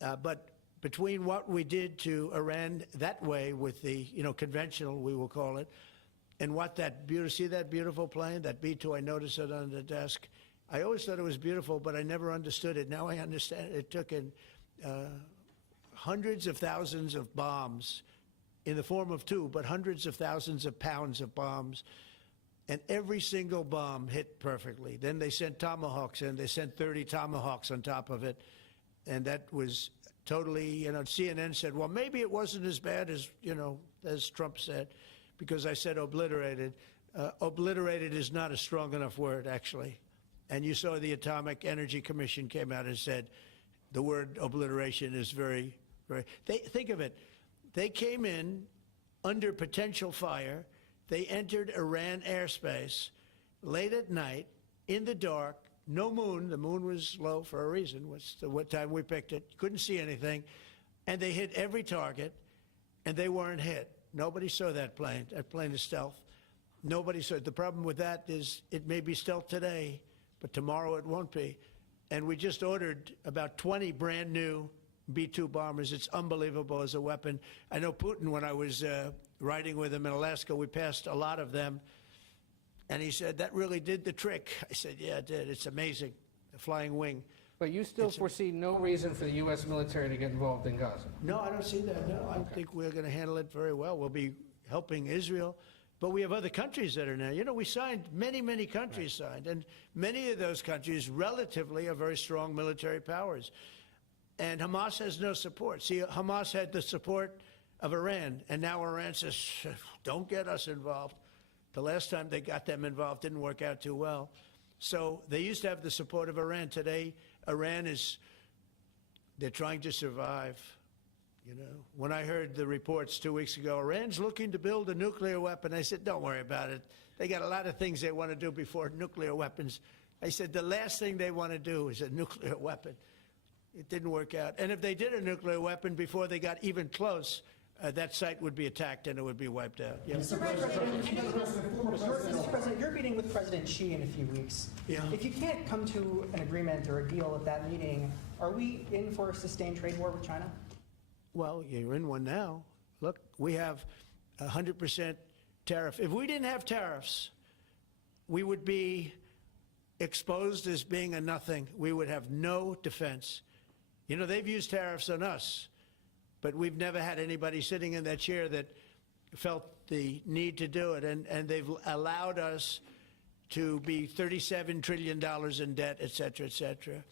But between what we did to Iran that way with the, conventional, we will call it, And what that beautiful, see that beautiful plane, that B-2, I noticed it on the desk. I always thought it was beautiful, but I never understood it. Now I understand it. It took in hundreds of thousands of bombs in the form of two, but hundreds of thousands of pounds of bombs. And every single bomb hit perfectly. Then they sent Tomahawks in. They sent 30 Tomahawks on top of it. And that was totally, you know, CNN said, well, maybe it wasn't as bad as, you know, as Trump said, because I said obliterated. Obliterated is not a strong enough word, actually. And you saw the Atomic Energy Commission came out and said the word obliteration is very, very, think of it. They came in under potential fire. They entered Iran airspace late at night, in the dark, no moon. The moon was low for a reason. What's what time we picked it? Couldn't see anything. And they hit every target, and they weren't hit. Nobody saw that plane. That plane is stealth. Nobody saw it. The problem with that is it may be stealth today, but tomorrow it won't be. And we just ordered about 20 brand new B-2 bombers. It's unbelievable as a weapon. I know Putin, when I was riding with him in Alaska, we passed a lot of them. And he said, that really did the trick. I said, yeah, it did. It's amazing. The flying wing. But you still foresee no reason for the U.S. military to get involved in Gaza? No, I don't see that. No, I think we're going to handle it very well. We'll be helping Israel. But we have other countries that are now. You know, we signed, many, many countries signed. And many of those countries relatively are very strong military powers. And Hamas has no support. See, Hamas had the support of Iran. And now Iran says, don't get us involved. The last time they got them involved didn't work out too well. So they used to have the support of Iran. Today, Iran they're trying to survive. You know, when I heard the reports 2 weeks ago, Iran's looking to build a nuclear weapon, I said, don't worry about it. They got a lot of things they want to do before nuclear weapons. I said, the last thing they want to do is a nuclear weapon. It didn't work out. And if they did a nuclear weapon before they got even close, that site would be attacked and it would be wiped out. Yeah. Mr. President, you're meeting with President Xi in a few weeks. Yeah. If you can't come to an agreement or a deal at that meeting, are we in for a sustained trade war with China? Well, you're in one now. Look, we have 100% tariff. If we didn't have tariffs, we would be exposed as being a nothing. We would have no defense. You know, they've used tariffs on us, but we've never had anybody sitting in that chair that felt the need to do it. And they've allowed us to be $37 trillion in debt, et cetera, et cetera.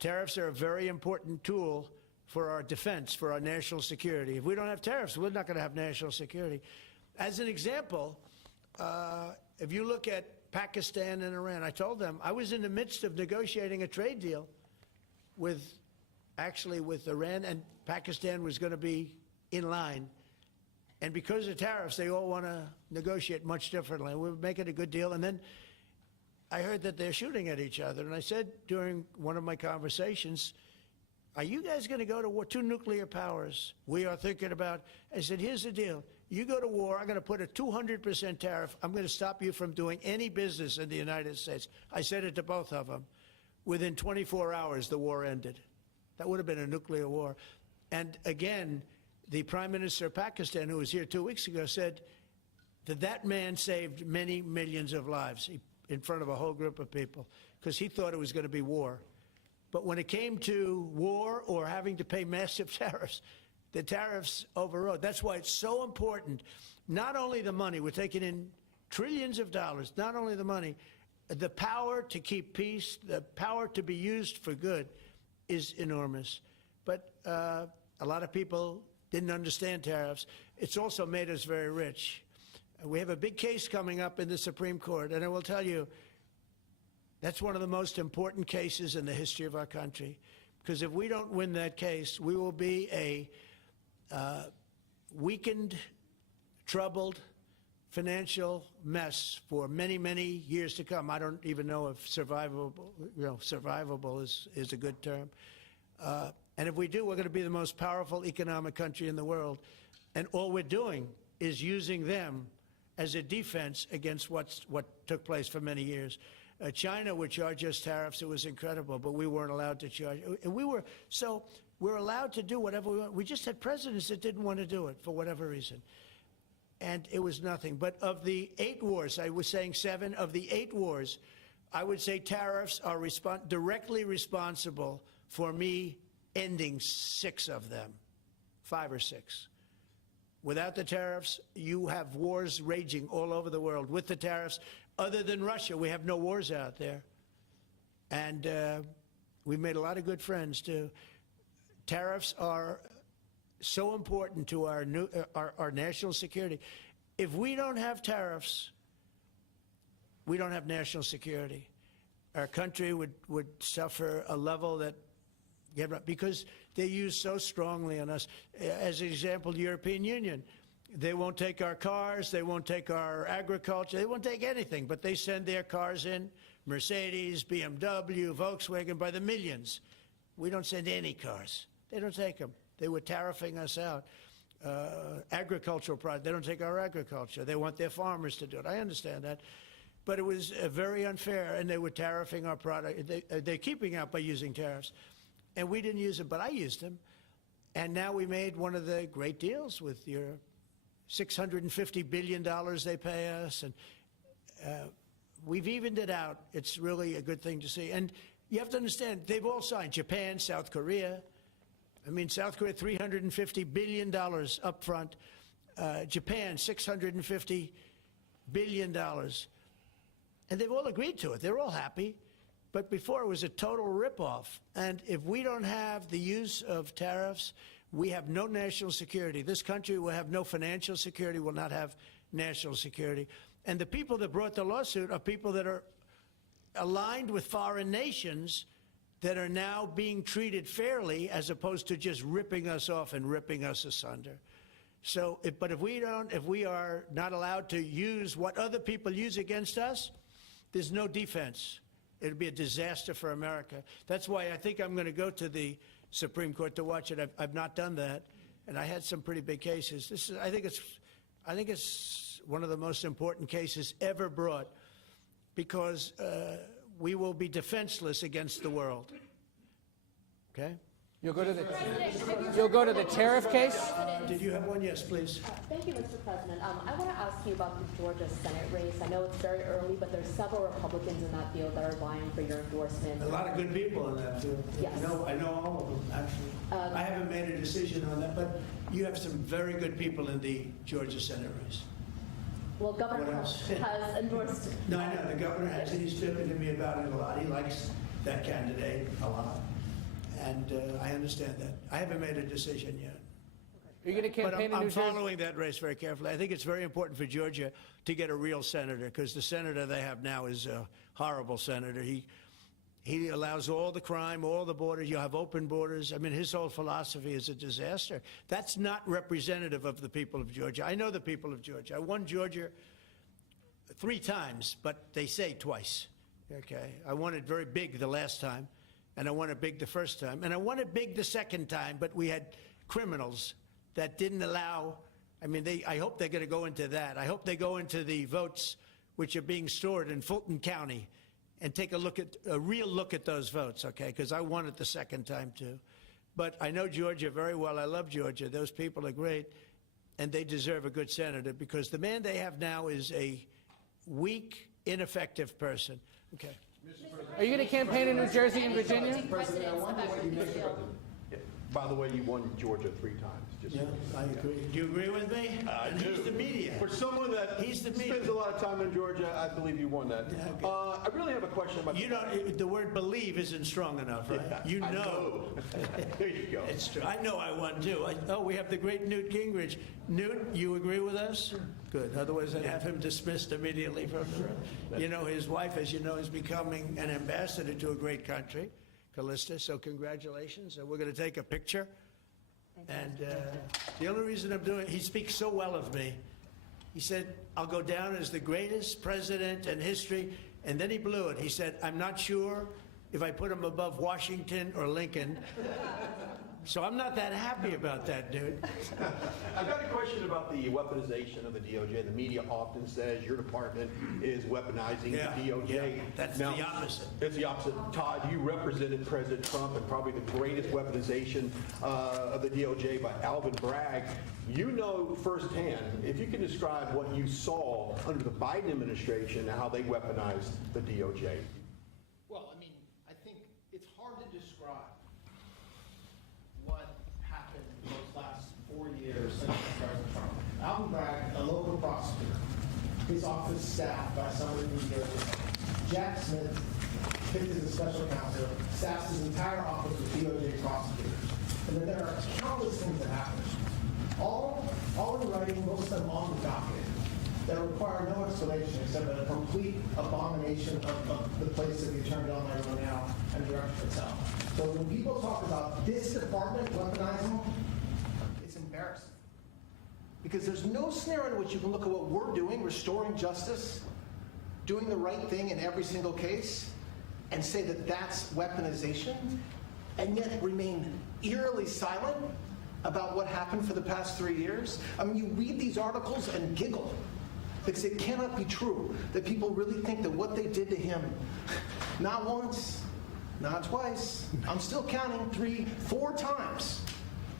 Tariffs are a very important tool for our defense, for our national security. If we don't have tariffs, we're not going to have national security. As an example, if you look at Pakistan and Iran, I told them I was in the midst of negotiating a trade deal with Iran, and Pakistan was going to be in line. And because of tariffs, they all want to negotiate much differently. We're making a good deal. And then I heard that they're shooting at each other. And I said during one of my conversations, are you guys going to go to war? Two nuclear powers. We are thinking about, I said, here's the deal. You go to war, I'm going to put a 200% tariff. I'm going to stop you from doing any business in the United States. I said it to both of them. Within 24 hours, the war ended. That would have been a nuclear war. And again, the Prime Minister of Pakistan, who was here 2 weeks ago, said that that man saved many millions of lives in front of a whole group of people because he thought it was going to be war. But when it came to war or having to pay massive tariffs, the tariffs overrode. That's why it's so important, not only the money, we're taking in trillions of dollars, not only the money, the power to keep peace, the power to be used for good is enormous. But a lot of people didn't understand tariffs. It's also made us very rich. We have a big case coming up in the Supreme Court, and I will tell you, that's one of the most important cases in the history of our country. Because if we don't win that case, we will be a weakened, troubled, financial mess for many, many years to come. I don't even know if survivable is a good term. And if we do, we're going to be the most powerful economic country in the world. And all we're doing is using them as a defense against what took place for many years. China would charge us tariffs. It was incredible, but we weren't allowed to charge. And we're allowed to do whatever we want. We just had presidents that didn't want to do it for whatever reason. and it was nothing. But of the 8 wars, I was saying 7, of the 8 wars, I would say tariffs are directly responsible for me ending 6 of them, 5 or 6. Without the tariffs, you have wars raging all over the world. With the tariffs, other than Russia, we have no wars out there. And we've made a lot of good friends, too. Tariffs are so important to our national security. If we don't have tariffs, we don't have national security. Our country would suffer a level that, because they use so strongly on us. As an example, the European Union, they won't take our cars, they won't take our agriculture, they won't take anything, but they send their cars in, Mercedes, BMW, Volkswagen, by the millions. We don't send any cars. They don't take them. They were tariffing us out. Agricultural products, they don't take our agriculture. They want their farmers to do it. I understand that. But it was very unfair, and they were tariffing our product. They're keeping out by using tariffs. And we didn't use them, but I used them. And now we made one of the great deals with Europe. $650 billion they pay us, and we've evened it out. It's really a good thing to see. And you have to understand, they've all signed. Japan, South Korea. I mean, South Korea, $350 billion up front. Japan, $650 billion. And they've all agreed to it. They're all happy. But before, it was a total ripoff. And if we don't have the use of tariffs, we have no national security. This country will have no financial security, will not have national security. And the people that brought the lawsuit are people that are aligned with foreign nations that are now being treated fairly, as opposed to just ripping us off and ripping us asunder. So, but if we are not allowed to use what other people use against us, there's no defense. It'll be a disaster for America. That's why I think I'm going to go to the Supreme Court to watch it. I've not done that, and I had some pretty big cases. I think it's one of the most important cases ever brought, because we will be defenseless against the world. Okay? You'll go to the tariff case? Did you have one? Yes, please. Thank you, Mr. President. I want to ask you about the Georgia Senate race. I know it's very early, but there's several Republicans in that field that are vying for your endorsement. A lot of good people in that field. Yes. I know all of them, actually. I haven't made a decision on that, but you have some very good people in the Georgia Senate race. Well, Governor What has else? endorsed. No, I know, the governor has, and he's spoken to me about it a lot. He likes that candidate a lot, and I understand that. I haven't made a decision yet. Are you going to But campaign in I'm New Jersey? following that race very carefully. I think it's very important for Georgia to get a real senator, because the senator they have now is a horrible senator. He allows all the crime, all the borders. You have open borders. I mean, his whole philosophy is a disaster. That's not representative of the people of Georgia. I know the people of Georgia. I won Georgia 3 times, but they say twice. Okay, I won it very big the last time, and I won it big the first time, and I won it big the second time. But we had criminals that didn't allow. I mean, I hope they're going to go into that. I hope they go into the votes which are being stored in Fulton County, and take a real look at those votes, okay? Because I won it the second time, too. But I know Georgia very well. I love Georgia. Those people are great, and they deserve a good senator, because the man they have now is a weak, ineffective person. Okay. Are you going to campaign in New Jersey and Virginia? President, I wonder what you make of By the way, you won Georgia 3 times. Just Yeah, I agree. Do you agree with me? I And do. He's the media. For someone that He's the media. spends a lot of time in Georgia, I believe you won that. Yeah, okay. I really have a question about. You don't. The word "believe" isn't strong enough, right? You I know. There you go. It's true. I know I won too. We have the great Newt Gingrich. Newt, you agree with us? Good. Otherwise, I'd have him dismissed immediately from the room. You know, his wife, as you know, is becoming an ambassador to a great country, Callista. So congratulations. And we're going to take a picture. And the only reason I'm doing it, he speaks so well of me. He said, I'll go down as the greatest president in history. And then he blew it. He said, I'm not sure if I put them above Washington or Lincoln. So I'm not that happy about that, dude. I've got a question about the weaponization of the DOJ. The media often says your department is weaponizing Yeah, the DOJ. yeah, that's Now, the opposite. It's the opposite. Todd, you represented President Trump and probably the greatest weaponization of the DOJ by Alvin Bragg. You know firsthand, if you can describe what you saw under the Biden administration and how they weaponized the DOJ. Well, I mean, I think it's hard to describe what happened in those last 4 years since President Trump. Alvin Bragg, a local prosecutor, his office staffed by somebody in New Jersey. Jack Smith, picked as a special counsel, staffs his entire office with DOJ prosecutors. And then there are countless things that happened. All in writing, most of them on the docket, that require no explanation except a complete abomination of the place that the Attorney General and I run now and director itself. So when people talk about this department weaponizing, it's embarrassing. Because there's no scenario in which you can look at what we're doing, restoring justice, doing the right thing in every single case, and say that that's weaponization, and yet remain eerily silent about what happened for the past 3 years. I mean, you read these articles and giggle, because it cannot be true that people really think that what they did to him, not once, not twice, I'm still counting 3, 4 times,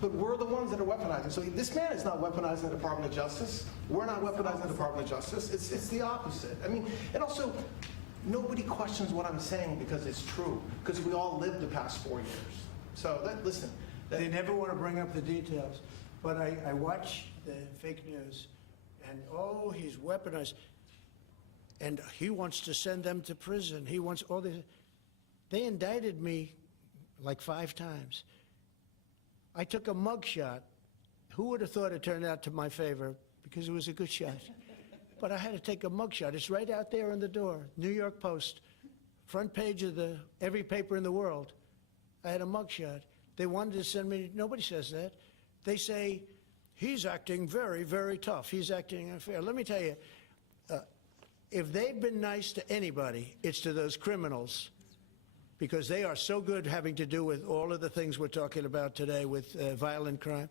but we're the ones that are weaponizing. So this man is not weaponizing the Department of Justice. We're not weaponizing the Department of Justice. It's the opposite. I mean, and also, nobody questions what I'm saying because it's true, because we all lived the past 4 years. So listen. They never want to bring up the details, but I watch the fake news, and oh, he's weaponized, and he wants to send them to prison. He wants all this. They indicted me like 5 times. I took a mugshot. Who would have thought it turned out to my favor? Because it was a good shot. But I had to take a mugshot. It's right out there on the door. New York Post, front page of every paper in the world. I had a mugshot. They wanted to send me, nobody says that. They say, he's acting very, very tough. He's acting unfair. Let me tell you, if they've been nice to anybody, it's to those criminals, because they are so good having to do with all of the things we're talking about today with violent crime.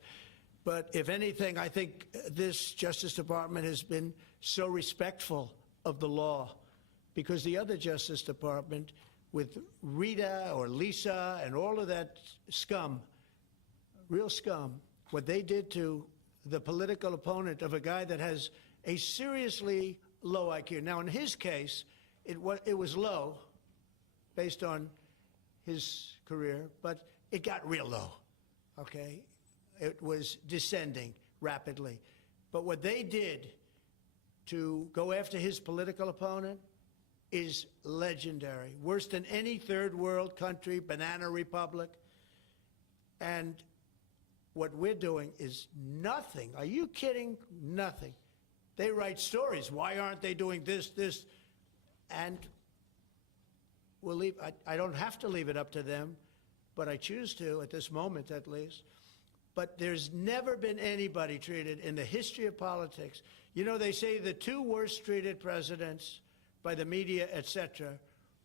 But if anything, I think this Justice Department has been so respectful of the law, because the other Justice Department, with Rita or Lisa and all of that scum, real scum, what they did to the political opponent of a guy that has a seriously low IQ. Now, in his case, it was low based on his career, but it got real low, okay? It was descending rapidly. But what they did to go after his political opponent is legendary, worse than any third world country, banana republic. And what we're doing is nothing. Are you kidding? Nothing. They write stories. Why aren't they doing this? And we'll leave. I don't have to leave it up to them, but I choose to at this moment at least. But there's never been anybody treated in the history of politics. You know, they say the 2 worst treated presidents by the media, etc.,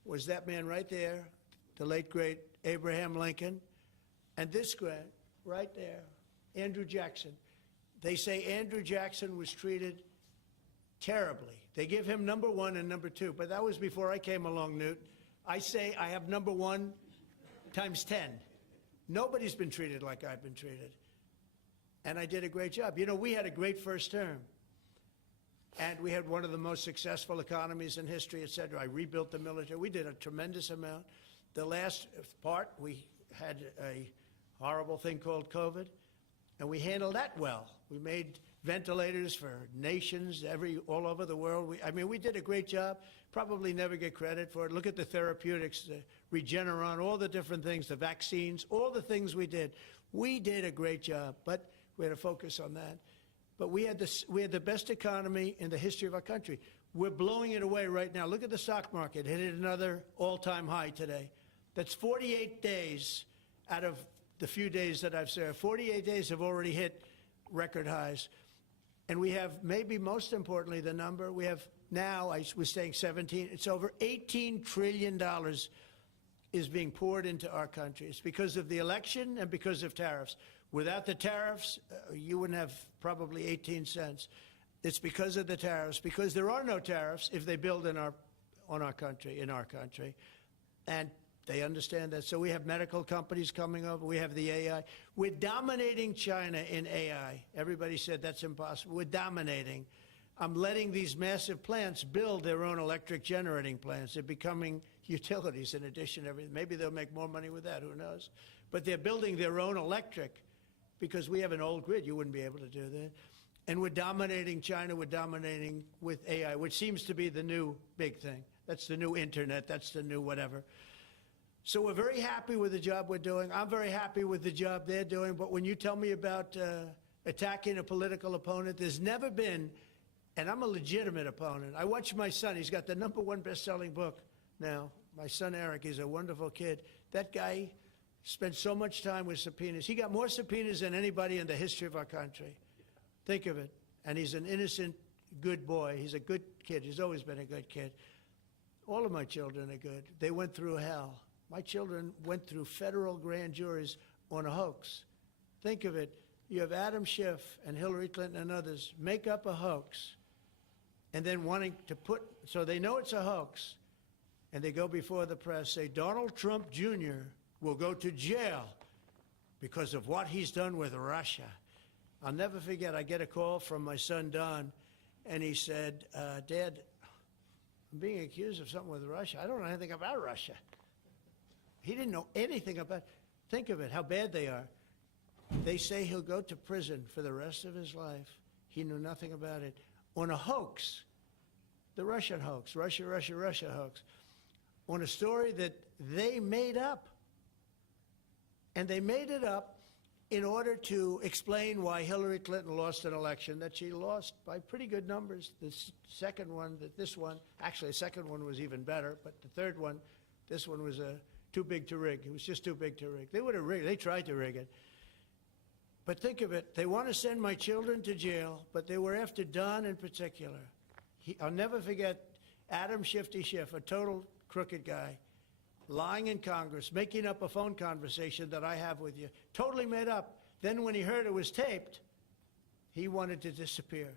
was that man right there, the late, great Abraham Lincoln, and this guy right there, Andrew Jackson. They say Andrew Jackson was treated terribly. They give him number 1 and number 2, but that was before I came along, Newt. I say I have number 1 times 10. Nobody's been treated like I've been treated. And I did a great job. You know, we had a great first term. And we had one of the most successful economies in history, et cetera. I rebuilt the military. We did a tremendous amount. The last part, we had a horrible thing called COVID, and we handled that well. We made ventilators for nations all over the world. I mean, we did a great job. Probably never get credit for it. Look at the therapeutics, the Regeneron, all the different things, the vaccines, all the things we did. We did a great job, but we had to focus on that. But we had the best economy in the history of our country. We're blowing it away right now. Look at the stock market. It hit another all-time high today. That's 48 days out of the few days that I've served. 48 days have already hit record highs. And we have, maybe most importantly, the number, we have now, I was saying 17, it's over $18 trillion is being poured into our country. It's because of the election and because of tariffs. Without the tariffs, you wouldn't have probably 18 cents. It's because of the tariffs, because there are no tariffs if they build in our country. And they understand that. So we have medical companies coming over. We have the AI. We're dominating China in AI. Everybody said that's impossible. We're dominating. I'm letting these massive plants build their own electric generating plants. They're becoming utilities in addition to everything. Maybe they'll make more money with that. Who knows? But they're building their own electric because we have an old grid. You wouldn't be able to do that. And we're dominating China. We're dominating with AI, which seems to be the new big thing. That's the new internet. That's the new whatever. So we're very happy with the job we're doing. I'm very happy with the job they're doing. But when you tell me about attacking a political opponent, there's never been, and I'm a legitimate opponent. I watch my son. He's got the #1 best-selling book now. My son, Eric, he's a wonderful kid. That guy spent so much time with subpoenas. He got more subpoenas than anybody in the history of our country. Think of it. And he's an innocent, good boy. He's a good kid. He's always been a good kid. All of my children are good. They went through hell. My children went through federal grand juries on a hoax. Think of it. You have Adam Schiff and Hillary Clinton and others make up a hoax and then wanting to put, so they know it's a hoax, and they go before the press, say Donald Trump Jr. will go to jail because of what he's done with Russia. I'll never forget, I get a call from my son, Don, and he said, Dad, I'm being accused of something with Russia. I don't know anything about Russia. He didn't know anything about it. Think of it, how bad they are. They say he'll go to prison for the rest of his life. He knew nothing about it. On a hoax, the Russian hoax, Russia hoax, on a story that they made up. And they made it up in order to explain why Hillary Clinton lost an election that she lost by pretty good numbers. The second one, actually the second one was even better, but the third one, this one was too big to rig. It was just too big to rig. They would have rigged. They tried to rig it. But think of it. They want to send my children to jail, but they were after Don in particular. I'll never forget Adam Shifty Schiff, a total crooked guy, lying in Congress, making up a phone conversation that I have with you, totally made up. Then when he heard it was taped, he wanted to disappear.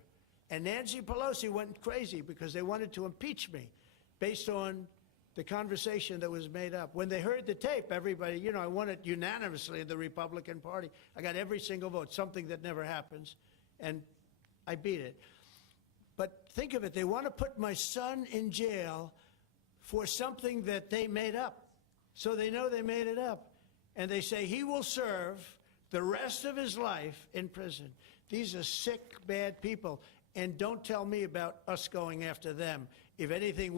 And Nancy Pelosi went crazy because they wanted to impeach me based on the conversation that was made up. When they heard the tape, everybody, I won it unanimously in the Republican Party. I got every single vote, something that never happens, and I beat it. But think of it, they want to put my son in jail for something that they made up. So they know they made it up. And they say he will serve the rest of his life in prison. These are sick, bad people. And don't tell me about us going after them. If anything,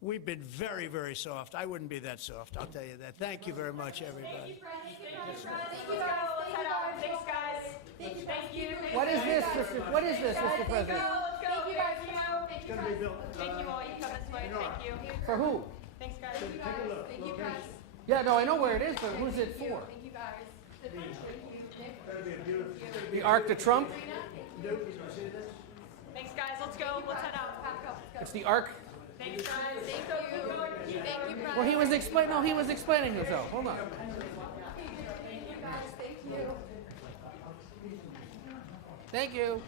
we've been very, very soft. I wouldn't be that soft, I'll tell you that. Thank you very much, everybody. Thanks, guys. Thank you. What is this, Mr. President? Thank you, guys. It's gonna be built. Thank you all. You come this way. Thank you. For who? Thanks, guys. Thank you, guys. Yeah, no, I know where it is, but who's it for? Thank you, guys. Thank you. The Arc de Trump? Thanks, guys. Let's go. Let's head out. It's the Arc. Thanks, guys. Thank you. Thank you, Well, he was explaining himself. Hold on. Thank you, guys. Thank you. Thank you.